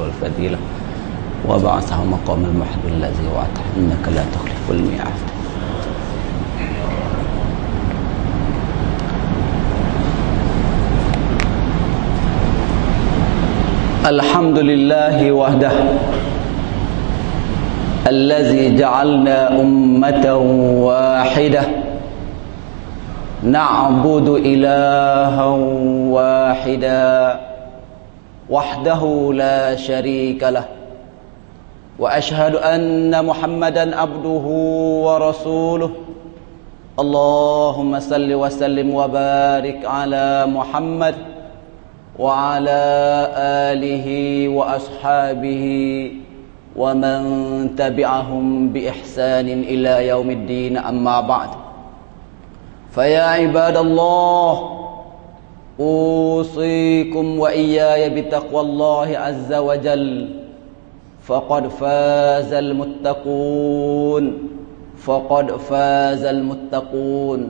والفضيلة وبعثه مقام المحمود الذي وعدته إنك لا تخلف الميعاد. الحمد لله وحده الذي جعلنا أمة واحدة نعبد إلها واحدا وحده لا شريك له وأشهد أن محمدا عبده ورسوله اللهم صل وسلم وبارك على محمد وعلى آله وأصحابه ومن تبعهم بإحسان إلى يوم الدين أما بعد فيا عباد الله أوصيكم وإياي بتقوى الله عز وجل فقد فاز المتقون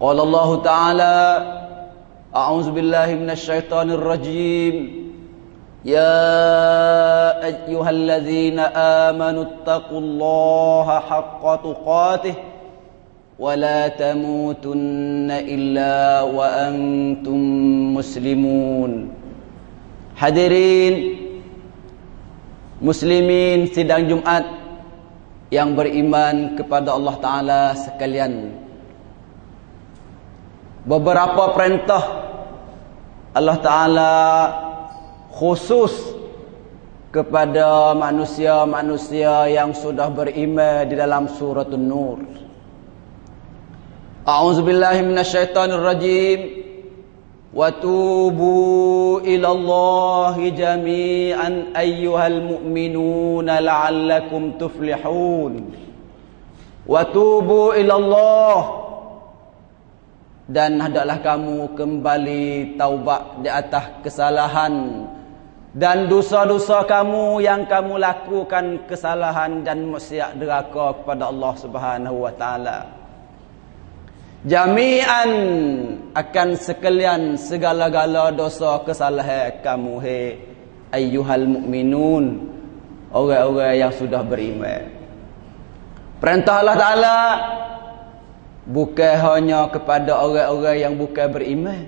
قال الله تعالى أعوذ بالله من الشيطان الرجيم يا أيها الذين آمنوا اتقوا الله حق تقاته ولا تموتن إلا وأنتم مسلمون. Hadirin muslimin sidang Jumat yang beriman kepada Allah Ta'ala sekalian, beberapa perintah Allah Ta'ala khusus kepada manusia-manusia yang sudah beriman di dalam surah An-Nur. A'udzubillahi minasyaitonir rajim. Wa tubu ilallahi jami'an ayyuhal mu'minuna la'allakum tuflihun. Wa tubu ilallah, dan hendaklah kamu kembali taubat di atas kesalahan dan dosa-dosa kamu yang kamu lakukan kesalahan dan maksiat deraka kepada Allah Subhanahu wa taala. Jami'an, akan sekalian segala-gala dosa kesalahan kamu, hai ayyuhal mu'minun, orang-orang yang sudah beriman. Perintah Allah Ta'ala bukan hanya kepada orang-orang yang bukan beriman,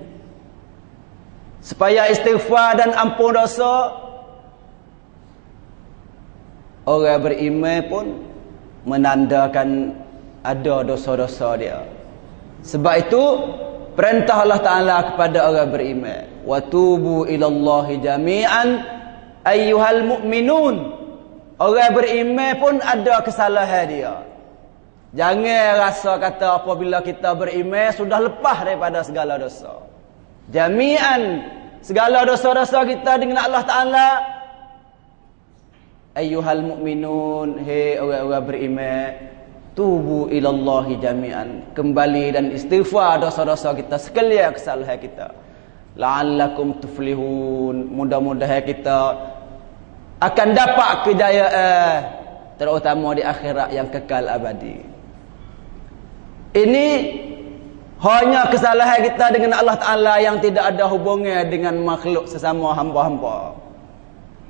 supaya istighfar dan ampun dosa. Orang beriman pun menandakan ada dosa-dosa dia. Sebab itu perintah Allah Ta'ala kepada orang beriman, wa tubu ilallahi jami'an ayyuhal mu'minun. Orang beriman pun ada kesalahan dia. Jangan rasa kata apabila kita beriman sudah lepas daripada segala dosa. Jami'an, segala dosa-dosa kita dengan Allah Ta'ala. Ayyuhal mu'minun, hei orang-orang beriman, tubu ilallahi jami'an, kembali dan istighfar dosa-dosa kita sekalian, kesalahan kita. La'allakum tuflihun, mudah-mudahan kita akan dapat kejayaan, terutama di akhirat yang kekal abadi. Ini hanya kesalahan kita dengan Allah Ta'ala yang tidak ada hubungan dengan makhluk sesama hamba-hamba.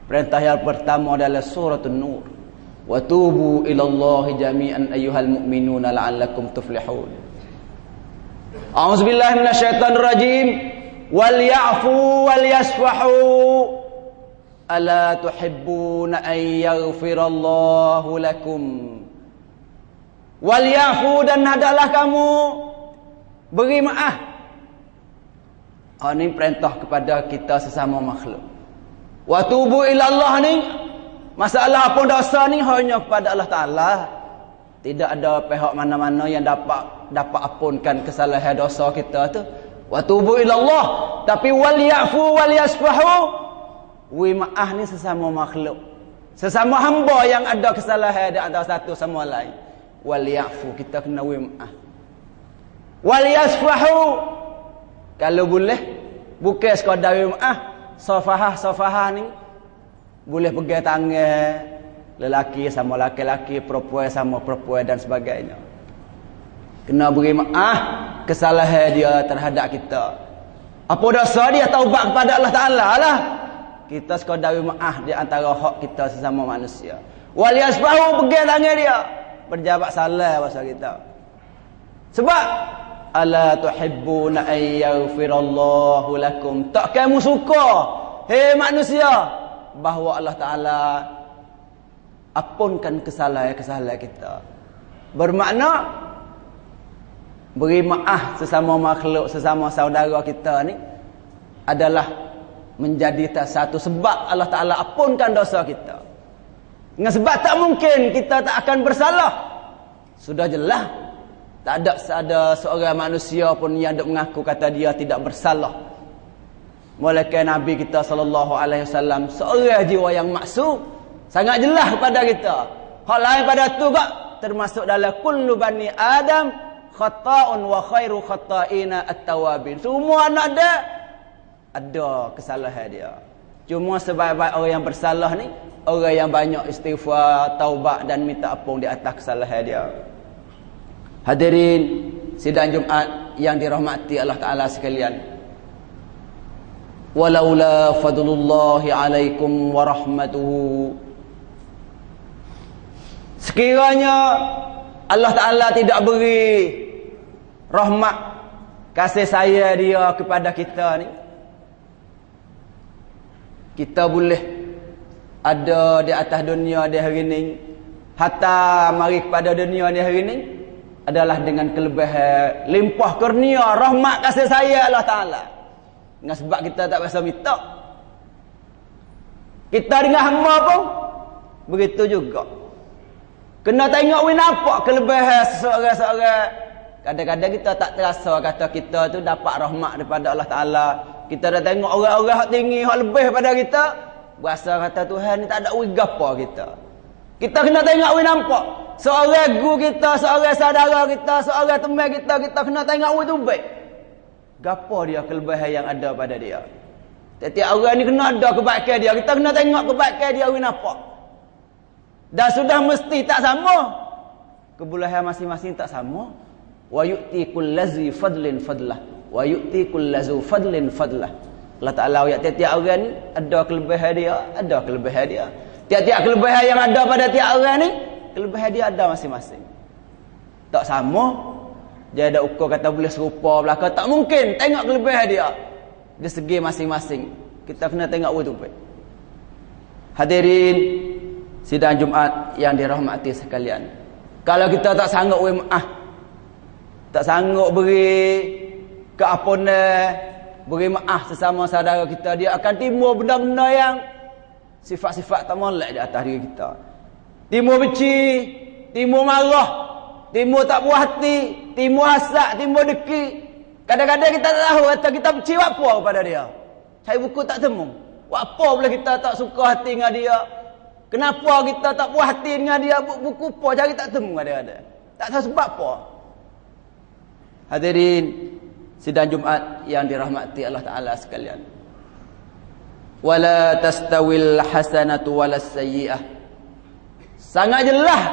Perintah yang pertama adalah surah An-Nur. Wa tubu ilallahi jami'an ayyuhal mu'minuna la'allakum tuflihun. A'udzubillahi minasyaitonir rajim. Wal ya'fu wal yasfahu ala tuhibbuna an yaghfirallahu lakum. Wal ya'fu, dan hendaklah kamu beri maaf. Ini perintah kepada kita sesama makhluk. Wa tubu ilallah ni, masalah apa dosa ni hanya kepada Allah Ta'ala. Tidak ada pihak mana-mana yang dapat ampunkan kesalahan dosa kita tu. Wa tubu ilallah. Tapi wal ya'fu wal yasfahu, wi maaf ni sesama makhluk, sesama hamba yang ada kesalahan di antara satu sama lain. Wal ya'fu, kita kena wi maaf. Wal yasfahu, kalau boleh bukan sekadar wi maaf. Safahah ni boleh pegang tangan lelaki sama lelaki, perempuan sama perempuan dan sebagainya. Kena beri maaf kesalahan dia terhadap kita. Apa dosa dia, taubat kepada Allah Ta'ala lah. kita sekadar maaf di antara hak kita sesama manusia. Wal yasbahu pegang tangan dia, berjabat salah bahasa kita. Sebab ala tuhibbuna ay yaghfirallahu lakum. Tak kamu suka, hei manusia, bahawa Allah Taala ampunkan kesalahan-kesalahan kita. Bermakna beri maaf sesama makhluk, sesama saudara kita ni adalah menjadi satu sebab Allah Ta'ala ampunkan dosa kita. Dengan sebab tak mungkin kita tak akan bersalah. Sudah jelas tak ada seorang manusia pun yang mengaku kata dia tidak bersalah. Mulakan Nabi kita SAW seorang jiwa yang maksum, sangat jelas kepada kita. Hal lain pada tu kak termasuk dalam kullu bani Adam khata'un wa khairu khata'ina at-tawabin. Semua anak ada kesalahan dia. Cuma sebaik-baik orang yang bersalah ni orang yang banyak istighfar, taubat dan minta ampun di atas kesalahan dia. Hadirin sidang Jumaat yang dirahmati Allah Taala sekalian. Walaula fadlullahi alaikum wa rahmatuhu. Sekiranya Allah Taala tidak beri rahmat kasih sayang dia kepada kita ni, kita boleh ada di atas dunia di hari ini, hatta mari kepada dunia di hari ini adalah dengan kelebihan limpah kurnia rahmat kasih sayang Allah Taala. Dengan sebab kita tak biasa minta, kita dengan hamba pun begitu juga. Kena tengok nampak kelebihan seseorang-seseorang. Kadang-kadang kita tak terasa kata kita tu dapat rahmat daripada Allah Taala. Kita dah tengok orang-orang hak tinggi, hak lebih pada kita, berasa kata Tuhan ni tak ada uig apa kita. Kita kena tengok nampak. Seorang guru kita, seorang saudara kita, seorang teman kita kena tengok tu baik. Gapo dia kelebihan yang ada pada dia. Setiap orang ni kena ada kebaikan dia. Kita kena tengok kebaikan dia nampak. Dan sudah mesti tak sama. Kebolehan masing-masing tak sama. Wa yu'ti kullazi fadlin fadlah. Wa yu'ti kullazu fadlin fadlah. Allah Ta'ala ayat tiap-tiap orang ni ada kelebihan dia, ada kelebihan dia. Tiap-tiap kelebihan yang ada pada tiap orang ni, kelebihan dia ada masing-masing. Tak sama. Dia ada ukur kata boleh serupa belaka, tak mungkin. Tengok kelebihan dia dari segi masing-masing. Kita kena tengok betul. Hadirin sidang Jumaat yang dirahmati sekalian. Kalau kita tak sanggup maaf, tak sanggup beri keampunan, beri maaf sesama saudara kita, dia akan timbul benda-benda yang sifat-sifat tak molek di atas diri kita. Timbul benci, timbul marah, timbul tak puas hati, timbul hasad, timbul deki. Kadang-kadang kita tak tahu kata kita benci apa kepada dia. Cari buku tak temu. Apa boleh kita tak suka hati dengan dia? Kenapa kita tak puas hati dengan dia? Buku apa cari tak temu kadang-kadang. Tak tahu sebab apa. Hadirin sidang Jumaat yang dirahmati Allah Ta'ala sekalian. Wala tastawil hasanatu walas sayyi'ah. Sangat jelas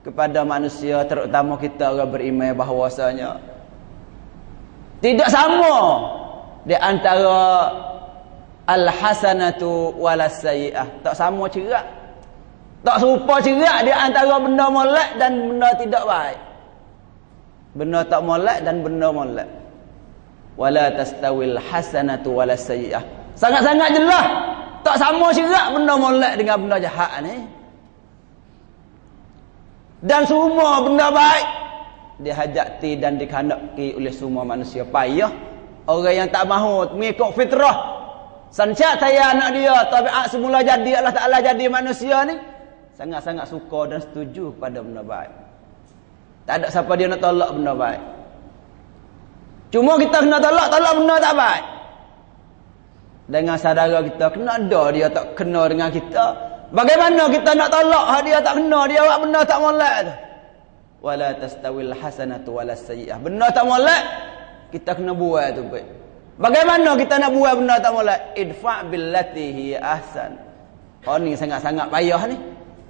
kepada manusia, terutama kita orang beriman, bahawasanya tidak sama di antara al-hasanatu walas sayyi'ah. Tak sama cerak. Tak serupa cerak di antara benda molek dan benda tidak baik. Benda tak molek dan benda molek. Wala tastawil hasanatu walas sayyi'ah. Sangat-sangat jelas. Tak sama cerak benda molek dengan benda jahat ni. Dan semua benda baik dihajati dan dikehendaki oleh semua manusia. Payah orang yang tak mahu mengikut fitrah, sancat saya anak dia, tabiat semula jadi Allah Ta'ala jadi manusia ni, sangat-sangat suka dan setuju kepada benda baik. Tak ada siapa dia nak tolak benda baik. Cuma kita kena tolak benda tak baik. Dengan saudara kita, kena ada dia tak kena dengan kita. Bagaimana kita nak tolak dia tak kena, dia buat benda tak molek tu. Wala tastawil hasanatu walas sayyi'ah. Benda tak molek kita kena buat tu baik. Bagaimana kita nak buat benda tak molek? Idfa' billati hi ahsan. Oh ni sangat-sangat payah ni.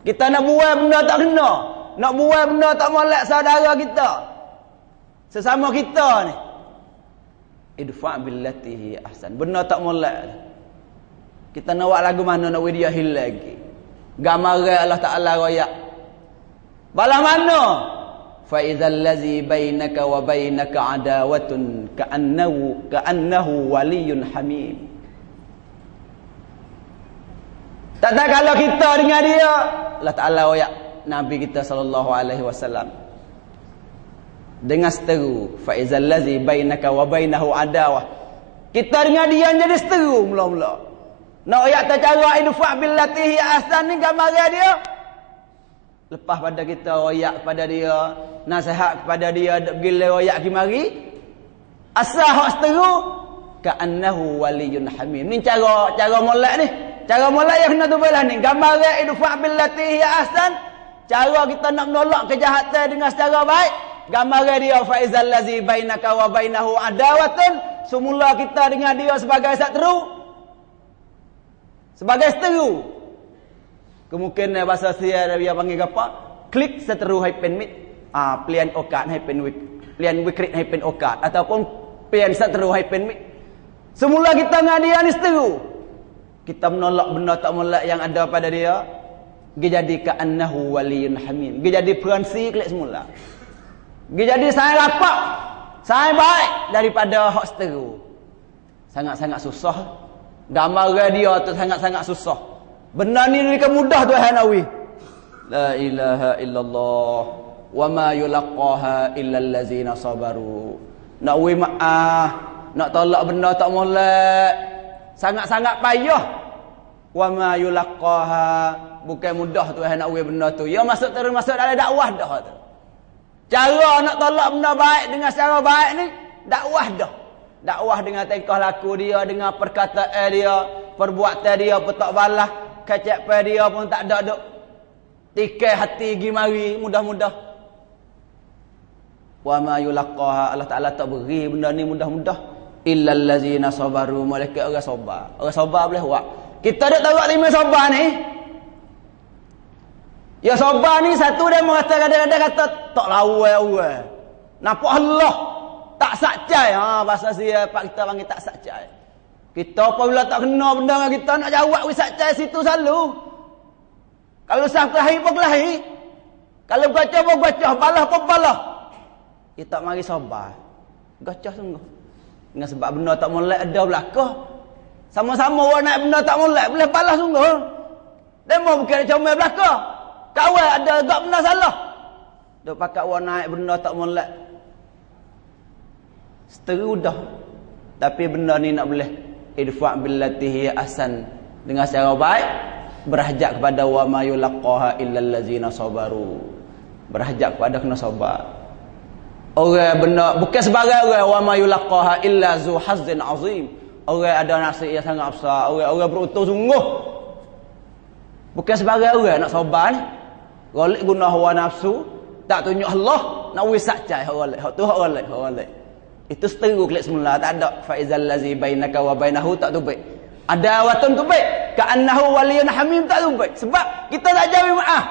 Kita nak buat benda tak kena, nak buat benda tak molek saudara kita, sesama kita ni. Idfa' billati hi ahsan. Benda tak molek. Kita nak buat lagu mana nak dia hilang lagi. Gambar Allah Taala royak. Balah mana? Fa idzal ladzi bainaka wa bainaka adawatun ka'annahu waliyyun hamim. Tak tahu kalau kita dengan dia, Allah Taala royak Nabi kita sallallahu alaihi wasallam. Dengan seteru, fa idzal ladzi bainaka wa bainahu adawah. Kita dengan dia jadi seteru mula-mula. Nak ayat cara idfa billati ahsan ni gambar dia. Lepas pada kita royak kepada dia, nasihat kepada dia, bila royak ki mari, asal hak seteru ka'annahu waliyyun hamim. Ni cara molek ni. Cara molek yang kena tubelah ni. Gambar idfa billati ahsan. Cara kita nak menolak kejahatan dengan secara baik. Gambar dia faizal ladzi bainaka wa bainahu adawatun. Semula kita dengan dia sebagai seteru. Sebagai seteru. Kemungkinan bahasa Sia dia panggil apa? Klik seteru hyphen mit. Pilihan okat hyphen wik. Pilihan wikrit hyphen okat. Ataupun pilihan seteru hyphen mit. Semula kita dengan dia ni seteru. Kita menolak benda tak molek yang ada pada dia. Dia jadi ka'annahu waliyyun hamim. Dia jadi peransi klik semula. Dia jadi saya rapat. Saya baik daripada hak seteru. Sangat-sangat susah. Gambar dia tu sangat-sangat susah. Benda ni lebih mudah Tuhan Nawi. La ilaha illallah. Wa ma yulaqaha illa allazina sabaru. Nak wi maaf, nak tolak benda tak molek. Sangat-sangat payah. Wa ma yulaqaha, bukan mudah Tuhan nak wi benda tu. Ya masuk dalam dakwah dah tu. Cara nak tolak benda baik dengan secara baik ni dakwah dah. Dakwah dengan tingkah laku dia, dengan perkataan dia, perbuatan dia pun tak balas, kecepan dia pun tak ada duk tikai hati gi mari mudah-mudah. Wa ma yulaqaha, Allah Taala tak beri benda ni mudah-mudah illal ladzina sabaru, malaikat orang sabar. Orang sabar boleh buat. Kita dak tahu lima sabar ni. Ya sabar ni satu dia mengata kadang-kadang kata tak lawai. Nampak Allah tak sakcai. Bahasa Sia pak kita panggil tak sakcai. Kita apabila tak kena benda dengan kita nak jawab wi sakcai situ selalu. Kalau sah kelahi pun kelahi. Kalau baca pun baca, balah pun balah. Kita tak mari sabar. Gacah sungguh. Dengan sebab benda tak molek ada belakang. Sama-sama orang nak benda tak molek boleh balas sungguh. Demo bukan comel belakang. Kawan ada agak benda salah. Duk pakat orang naik benda tak molek. Seteru dah. Tapi benda ni nak boleh idfa' billati hiya ahsan, dengan secara baik, berhajat kepada wa ma yulaqaha illal ladzina sabaru. Berhajat kepada kena sabar. Orang benda bukan sebagai orang wa ma yulaqaha illa zu hazzin azim. Orang ada nasib yang sangat besar, orang beruntung sungguh. Bukan sebagai orang nak sabar ni. Golek guna hawa nafsu, tak tunjuk Allah, nak wisak cai golek. Hak tu hak golek. Itu seteru klik semula, tak ada faizal ladzi bainaka wa bainahu, tak tu baik. Ada watun tu baik, ka'annahu waliyyun hamim, tak tu baik. Sebab kita tak jawab maaf.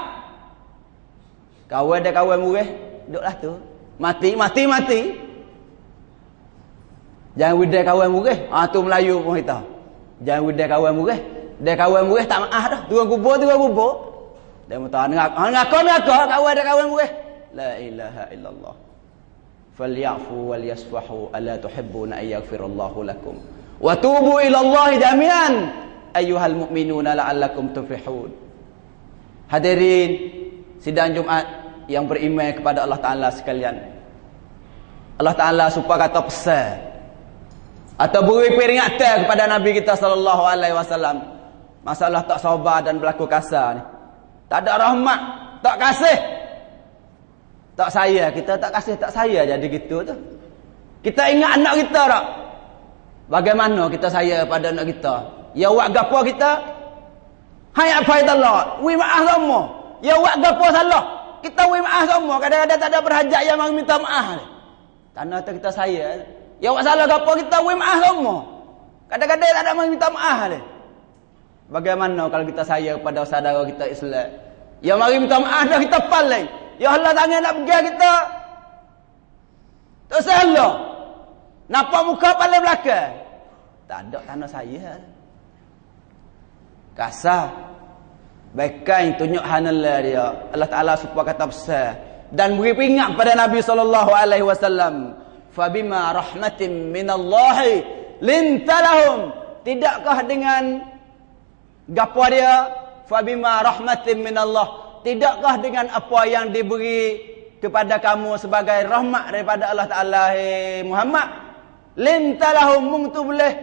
Kawan ada kawan murah, duduklah tu. Mati. Jangan widai kawan murah. Tu Melayu pun kita. Jangan widai kawan murah. Dia kawan murah tak maaf dah. Turun kubur. Dia mutah ngaku kawan ada kawan murah. La ilaha illallah. Falyafu wal yasfahu ala tuhibbuna ay yaghfirallahu lakum. Wa tubu ila Allah jami'an ayyuhal mu'minuna la'allakum tuflihun. Hadirin sidang Jumaat yang beriman kepada Allah Taala sekalian. Allah Taala supaya kata pesan atau beri peringatan kepada Nabi kita sallallahu alaihi wasallam. Masalah tak sabar dan berlaku kasar ni. Tak ada rahmat, tak kasih. Tak sayang, kita tak kasih, tak sayang jadi gitu tu. Kita ingat anak kita tak? Bagaimana kita sayang pada anak kita? Ya buat gapo kita? Hai apa itu Allah? Wi maaf semua. Ya buat gapo salah? Kita wi maaf semua. Kadang-kadang tak ada berhajat yang minta maaf. Tanah tu kita sayang. Ya buat salah gapo kita wi maaf semua. Kadang-kadang tak ada minta maaf ni. Bagaimana kalau kita sayang pada saudara kita Islam? Ya mari minta maaf dah kita paling. Ya Allah tangan nak pergi kita. Tak salah. Nampak muka paling belakang. Tak ada tanah saya. kasar. Baikkan tunjuk hanallah dia. Allah Taala supaya kata besar dan beri peringat pada Nabi SAW. Fabima rahmatin minallahi lintalahum. Tidakkah dengan gapo dia? Fabima rahmatin minallah. Tidakkah dengan apa yang diberi kepada kamu sebagai rahmat daripada Allah Taala, Muhammad? Lintalahum mung tu boleh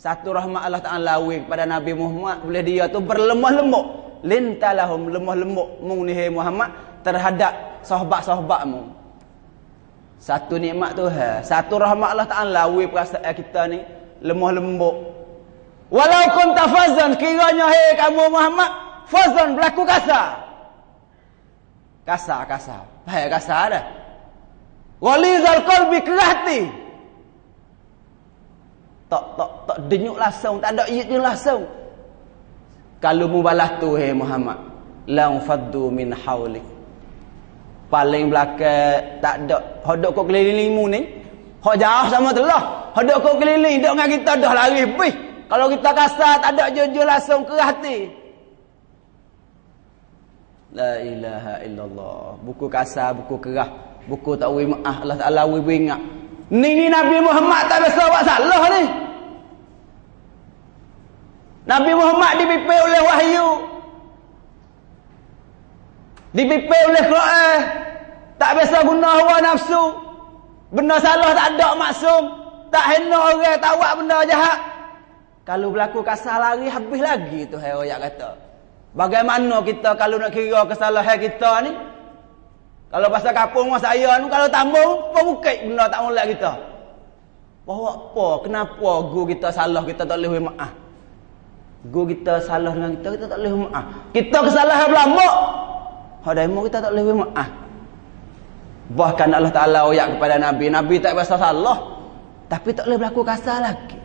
satu rahmat Allah Ta'ala lawi kepada Nabi Muhammad, boleh dia tu berlemah lembut. Lintalahum, lemah lembut mung ni Muhammad terhadap sahabat-sahabatmu. Satu nikmat Tuhan, satu rahmat Allah Ta'ala lawi perasaan kita ni lemah lembut. Walau kunta fazan, kiranya kamu Muhammad fazan, berlaku kasar. Kasar. Faham kasar dah. Ghalizal qalbi, keras hati. Tak denyuk langsung, tak ada iat langsung. Kalau mu balas tu Muhammad, lang faddu min haulik. Paling belakang tak ada hodok kau kelilingmu ni. Hok jauh sama telah. Hodok kau keliling dok dengan kita dah lari habis. Kalau kita kasar tak ada jujur langsung ke hati. La ilaha illallah. Buku kasar, buku kerah, buku tak wi maaf Allah Taala wi beringat. Ni Nabi Muhammad tak biasa buat salah ni. Nabi Muhammad dipimpin oleh wahyu. Dipimpin oleh Quran. Tak biasa guna hawa nafsu. Benda salah tak ada maksum. Tak hina orang, tak buat benda jahat. Kalau berlaku kasar lari, habis lagi tu ayat kata. Bagaimana kita kalau nak kira kesalahan kita ni? Kalau pasal kapung saya ni, kalau tambung, pengukit benda tak molek kita. Bahawa apa? Kenapa guru kita salah, kita tak boleh maaf? Guru kita salah dengan kita tak boleh maaf. Kita kesalahan berlamak, hadaimu kita tak boleh maaf. Bahkan Allah Ta'ala ayat kepada Nabi, Nabi tak biasa salah, tapi tak boleh berlaku kasar lagi.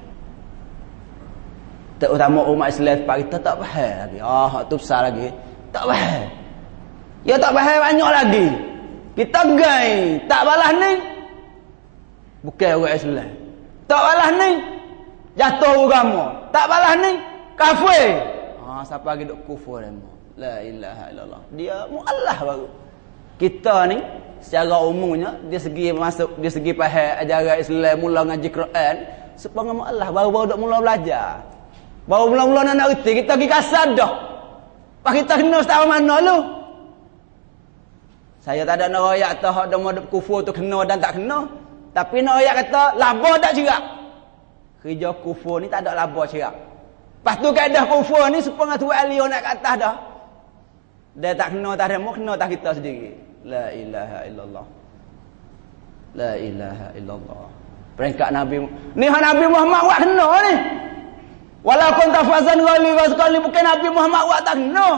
Terutama umat Islam sebab kita tak faham lagi. Tu besar lagi. Tak faham. Ya tak faham banyak lagi. Kita gay, tak balas ni. Bukan orang Islam. Tak balas ni, jatuh agama. Tak balas ni, kafir. Siapa lagi duk kufur dia? La ilaha illallah. Dia muallah baru. Kita ni secara umumnya dia segi masuk, dia segi faham ajaran Islam, mula ngaji Quran, supaya muallah baru-baru duk mula belajar. Baru mula-mula nak reti, kita pergi kasar dah. Pak kita kena setara mana lu? Saya tak ada nak royak kata hak demo kufur tu kena dan tak kena. Tapi nak royak kata laba tak cerak. Kerja kufur ni tak ada laba cerak. Lepas tu kaedah kufur ni supaya tu alio nak kat atas dah. Dia tak kena tak demo, kena tak kita sendiri. La ilaha illallah. La ilaha illallah. Peringkat Nabi. Ni Nabi Muhammad buat kena ni. Walaupun tafazan ghali sekali bukan Nabi Muhammad buat tak kena.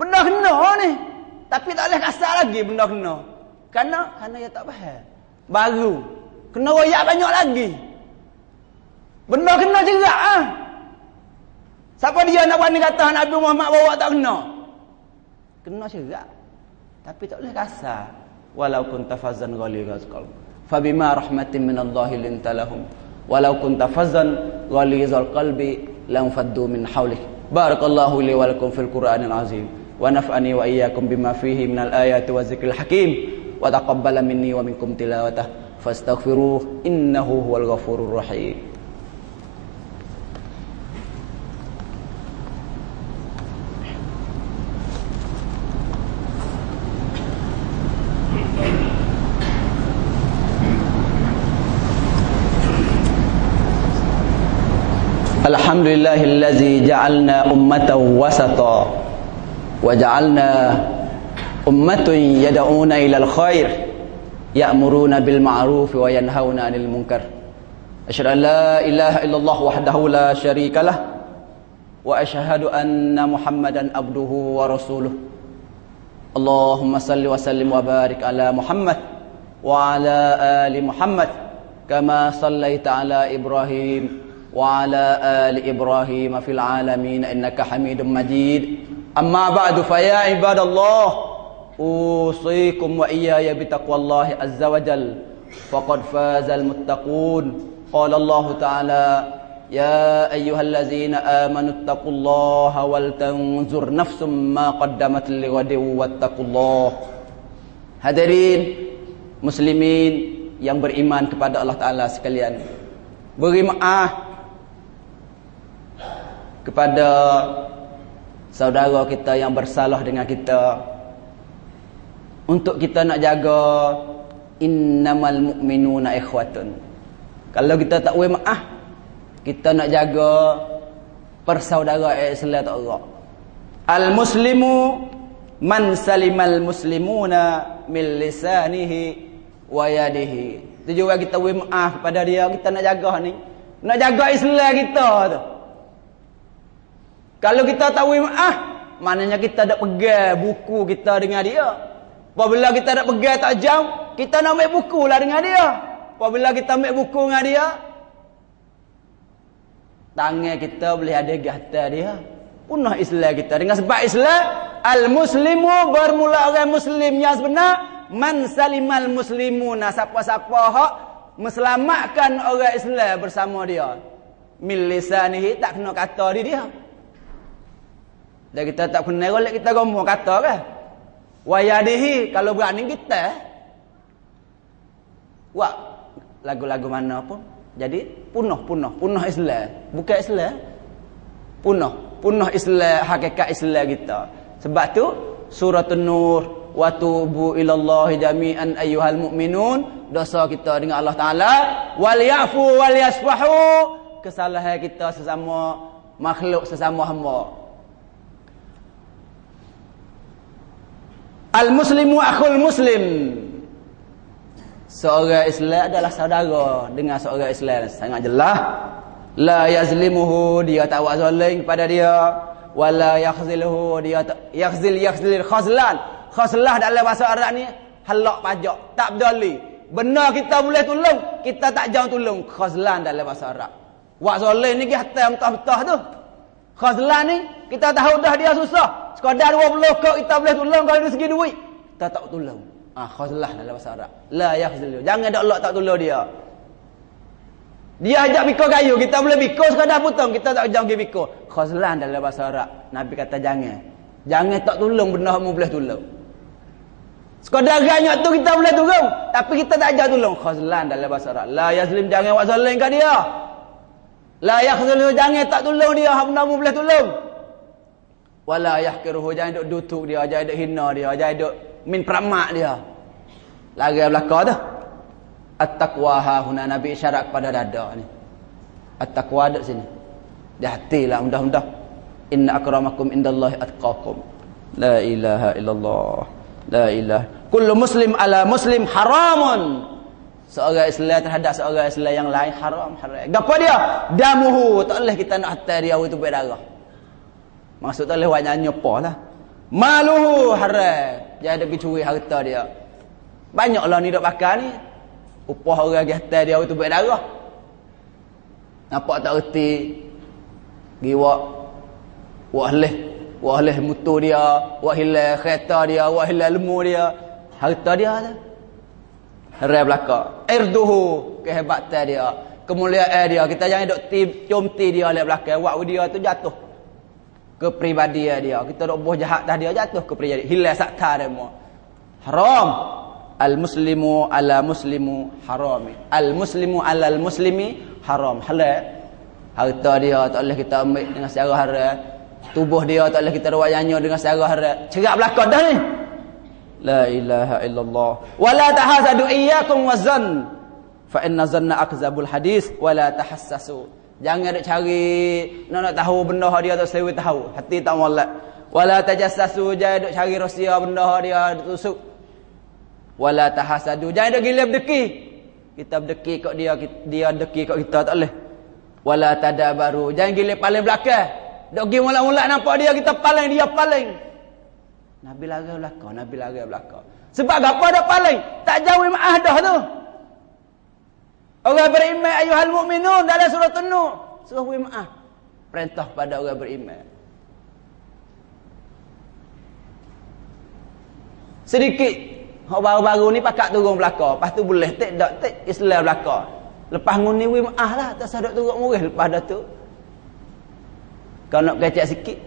Benda kena ni. Tapi tak boleh kasar lagi benda kena. Kerana dia tak faham. Baru. Kena royak banyak lagi. Benda kena jerak ah. Siapa dia nak berani kata Nabi Muhammad bawa tak kena? Kena jerak. Tapi tak boleh kasar. Walaupun tafazan ghali sekali. Fabima rahmatin minallahi lintalahum. Walau kunta fazzan ghalizal qalbi lam faddu min hawlik. Barakallahu li wa lakum fil Qur'anil azim wa naf'ani wa iyyakum bima fihi minal ayati wa zikril hakim wa taqabbala minni wa minkum tilawatah fastaghfiruhu innahu huwal ghafurur rahim. Alhamdulillahillazi ja'alna ummatan wasata wa ja'alna ummatun yad'una ilal khair ya'muruna bil ma'ruf wa yanhauna 'anil munkar. Asyhadu an la ilaha illallah wahdahu la syarikalah wa asyhadu anna Muhammadan abduhu wa rasuluh. Allahumma salli wa sallim wa barik ala Muhammad wa ala ali Muhammad kama sallaita ala Ibrahim وعلى آل إبراهيم في العالمين إنك حميد مجيد أما بعد فيا عباد الله أوصيكم وإياي بتقوى الله عز وجل فقد فاز المتقون قال الله تعالى Ya ayyuhallazina amanu taqullaha wal tanzur nafsum ma qaddamat lighadin wattaqullah. Hadirin muslimin yang beriman kepada Allah Ta'ala sekalian, beri maaf kepada saudara kita yang bersalah dengan kita, untuk kita nak jaga innamal mu'minuna ikhwatun. Kalau kita tak boleh maaf, kita nak jaga persaudaraan Islam tak erat. Al muslimu man salimal muslimuna min lisanihi wa yadihi. Tu juga kita boleh maaf kepada dia, kita nak jaga ni, nak jaga Islam kita tu. Kalau kita tak boleh maaf, maknanya kita dak pegang buku kita dengan dia. Apabila kita dak pegang tak jauh, kita nak ambil buku lah dengan dia. Apabila kita ambil buku dengan dia, tangan kita boleh ada gata dia. Punah Islam kita. Dengan sebab Islam, al-muslimu bermula orang muslim yang sebenar, man salimal muslimuna, siapa-siapa hak meselamatkan orang Islam bersama dia. Min lisanihi, tak kena kata dia. Dan kita tak kena golek, kita ngomong kata kan. Wayadihi, kalau berani kita buat lagu-lagu mana pun. Jadi punah Islam. Bukan Islam. Punah Islam, hakikat Islam kita. Sebab tu surah An-Nur, wa tubu ilallahi jami'an ayyuhal mu'minun, dosa kita dengan Allah Ta'ala, wal ya'fu wal yasfahu, kesalahan kita sesama makhluk, sesama hamba. Al-muslimu akhul muslim. Seorang Islam adalah saudara dengan seorang Islam. Sangat jelas. La yazlimuhu, dia tak buat zalim kepada dia. Wala yakhziluhu, dia tak yakhzil khazlan. Khazlah dalam bahasa Arab ni halak pajak, tak berdali. Benar kita boleh tolong, kita tak jauh tolong. Khazlan dalam bahasa Arab. Buat zalim ni kita mentah-mentah tu. Khazlan ni kita tahu dah dia susah. Sekadar 20 kau kita boleh tolong, kalau dari segi duit kita tak tolong. Khazlah dalam bahasa Arab. La yakhzilu. Jangan dak Allah tak tolong dia. Dia ajak biko kayu, kita boleh biko sekadar potong, kita tak jauh pergi biko. Khazlan dalam bahasa Arab. Nabi kata jangan. Jangan tak tolong benda kamu boleh tolong. Sekadar ganyak tu kita boleh tolong, tapi kita tak ajak tolong. Khazlan dalam bahasa Arab. La yazlim, jangan buat zalim kat dia. La yakhzilu, jangan tak tolong dia, benda kamu boleh tolong. Wala yahkiruhu, jangan duk dutuk dia, jangan duk hina dia, jangan duk min peramak dia. Lagi belakang tu. At-taqwa hahuna, Nabi isyarat kepada dada ni. At-taqwa ada sini. Di hati lah, mudah-mudah. Inna akramakum indallahi atqakum. La ilaha illallah. La ilaha. Kullu muslim ala muslim haramun. Seorang Islam terhadap seorang Islam yang lain haram. Gapo dia? Damuhu, tak boleh kita nak hantar dia itu berdarah. Maksud tak boleh buat nyanyi apa lah. Maluhu haram. Jangan ada pergi curi harta dia. Banyaklah ni dok bakar ni. Upah orang pergi hantar dia itu berdarah. Nampak tak erti. Pergi wak leh motor dia, wak hilang kereta dia, wak hilang lembu dia. Harta dia tu. Haram belaka. Irduhu, kehebatan dia, kemuliaan dia. Kita jangan dok comti dia oleh belakang. Wak dia tu jatuh kepribadian dia. Kita dok buah jahat dah dia, jatuh kepribadian. Hilang sakta dia semua. Haram. Al-muslimu ala muslimu haram. Al-muslimu ala al-muslimi haram. Halal. Harta dia tak boleh kita ambil dengan secara haram. Tubuh dia tak boleh kita rawat nyanyi dengan secara haram. Cerak belakang dah ni. La ilaha illallah. Wala tahasadu iyyakum wazan. Fa inna zanna akzabul hadis wala tahassasu. Jangan nak cari nak tahu benda dia tak selewih tahu. Hati tak molek. Wala tajassasu, jangan nak cari rahsia benda dia tusuk. Wala tahasadu, jangan dok gila berdeki. Kita berdeki kat dia deki kat kita tak boleh. Wala tadabaru, jangan gila paling belakang. Dok gi molak-molak nampak dia paling, dia paling. Nabi lari belakang. Sebab apa dah paling? Tak jauh maaf dah tu. Orang beriman ayyuhal mu'minun dalam surah An-Nur. Suruh maaf. Perintah pada orang beriman. Sedikit. Hak baru-baru ni pakak turun belakang. Lepas tu boleh tak Islam belakang. Lepas nguni wi maah lah, tak sadok turut murih lepas dah tu. Kau nak kecek sikit.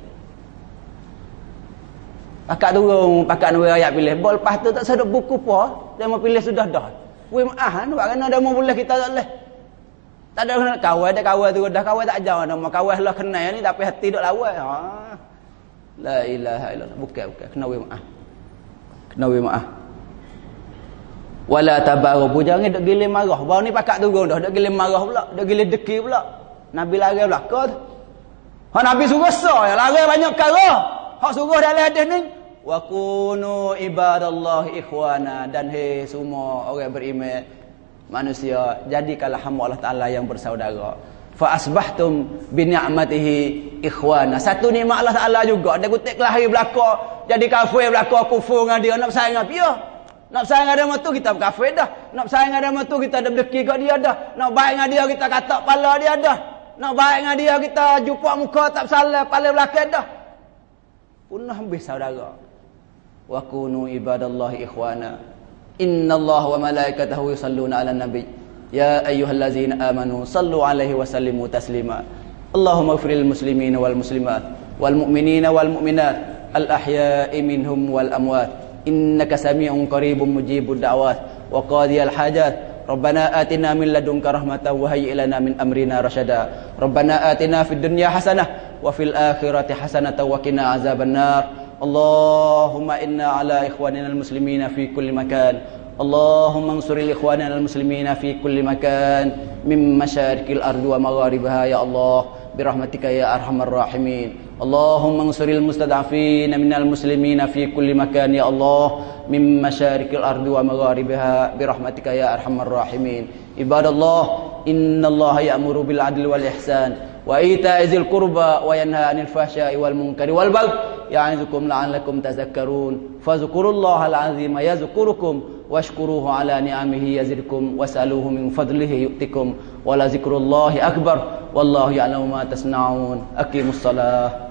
Pakak turun, pakak nak ayat pilih. Bol lepas tu tak sadok buku apa, dia mau pilih sudah dah. Wi maah kan, kerana dia mau boleh kita tak boleh. Tak ada kena kawal, ada kawal tu dah kawal tak jauh nama kawal lah kenal ni tapi hati dok lawai. Ha. La ilaha illallah. Bukan. Kena wi maah. Kena wi maah. Wala tabarubu, jangan dok gilir marah. Baru ni pakak turun dah, dok gilir marah pula, dok gilir deki pula. Nabi lari belaka tu. Ha Nabi suruh sah ya, lari banyak perkara. Hak suruh dalam hadis ni, wa kunu ibadallahi ikhwana, dan hei semua orang beriman manusia, jadikanlah hamba Allah Taala yang bersaudara. Fa asbahtum bi ni'matihi ikhwana. Satu nikmat Allah Taala juga, dia kutik kelahi belaka, jadi kafir belaka, kufur dengan dia, nak bersaing dengan dia. Nak bersaing dengan dia tu kita kafir dah. Nak bersaing dengan dia tu kita ada deki kat dia dah. Nak baik dengan dia kita katak kepala dia dah. Nak baik dengan dia kita jumpa muka tak bersalah, kepala belakang dah. Punah habis saudara. Wa kunu ibadallahi ikhwana. Innallaha wa malaikatahu yusalluna 'alan nabi. Ya ayyuhallazina amanu sallu 'alaihi wa sallimu taslima. Allahumma ighfir lil muslimina wal muslimat wal mu'minina wal mu'minat al ahya'i minhum wal amwat. Innaka sami'un qaribun mujibud da'wat wa qadiyal hajat. Rabbana atina min ladunka rahmatan wa hayyi' lana min amrina rasyada. Rabbana atina fid dunya hasanah wa fil akhirati hasanatan wa qina azabannar. Allahumma inna ala ikhwanina al-muslimina fi kulli makan. Allahumma ansuril ikhwanina al-muslimina fi kulli makan min masyarikil ardi wa magharibiha ya Allah birahmatika ya arhamar rahimin. Allahumma ansuril mustad'afina minal muslimina fi kulli makan ya Allah min masyarikil ardi wa magharibiha birahmatika ya arhamar rahimin. Ibadallah, innallaha ya'muru bil 'adli wal ihsan wa ita'i dzil qurba wa yanha 'anil fahsya'i wal munkari wal baghi ya'izukum la'allakum tadhakkarun. Fadhkurullahal 'azima yazkurukum washkuruhu 'ala ni'amihi yazidkum was'aluhu min fadlihi yu'tikum wa la dzikrullahi akbar wallahu ya'lamu ma tasna'un. Aqimus shalah.